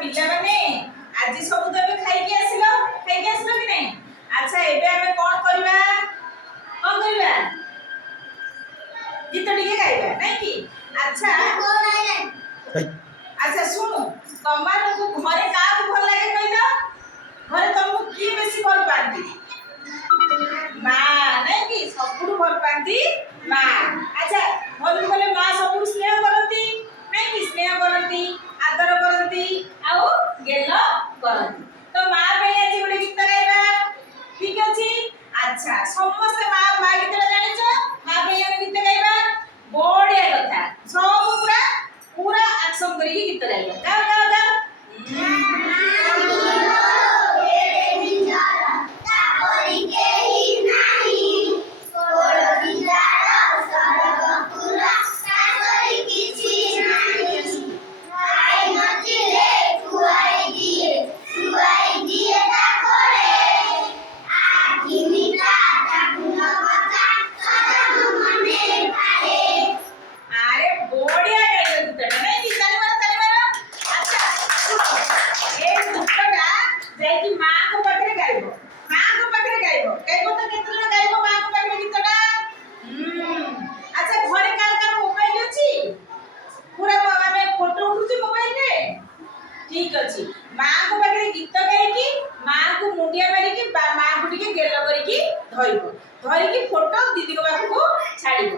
पिला माने आज सब तो बे खाई के आसिलो कि नहीं। अच्छा एबे हमें कोन करबा गीत टिके गाइबा नहीं कि। अच्छा अच्छा सुनु तमार को घरे का भल लागे कहलो घरे तुमको की बेसी भल पाती मां नहीं कि सबुठु भल पाती मां। अच्छा भल बोले मां सबुठु स्नेह करती नहीं कि स्नेह करती आदर करती आउ गेल करती तो मां पे आज गोटे गीत गाइबा ठीक अछि। अच्छा समस्त मां गीत जानि छ मां पे गीत गाइबा बढ़िया कथा सब पूरा एक्शन करी गीत गाइबा गाओ गाओ गाओ ठीक अछि मां को पाखे गीत गाई कि मां को मुंडिया मारी कि मां को टिके गेल करी कि धरिबो धरि कि फोटो दीदी को पाखु छाड़िबो।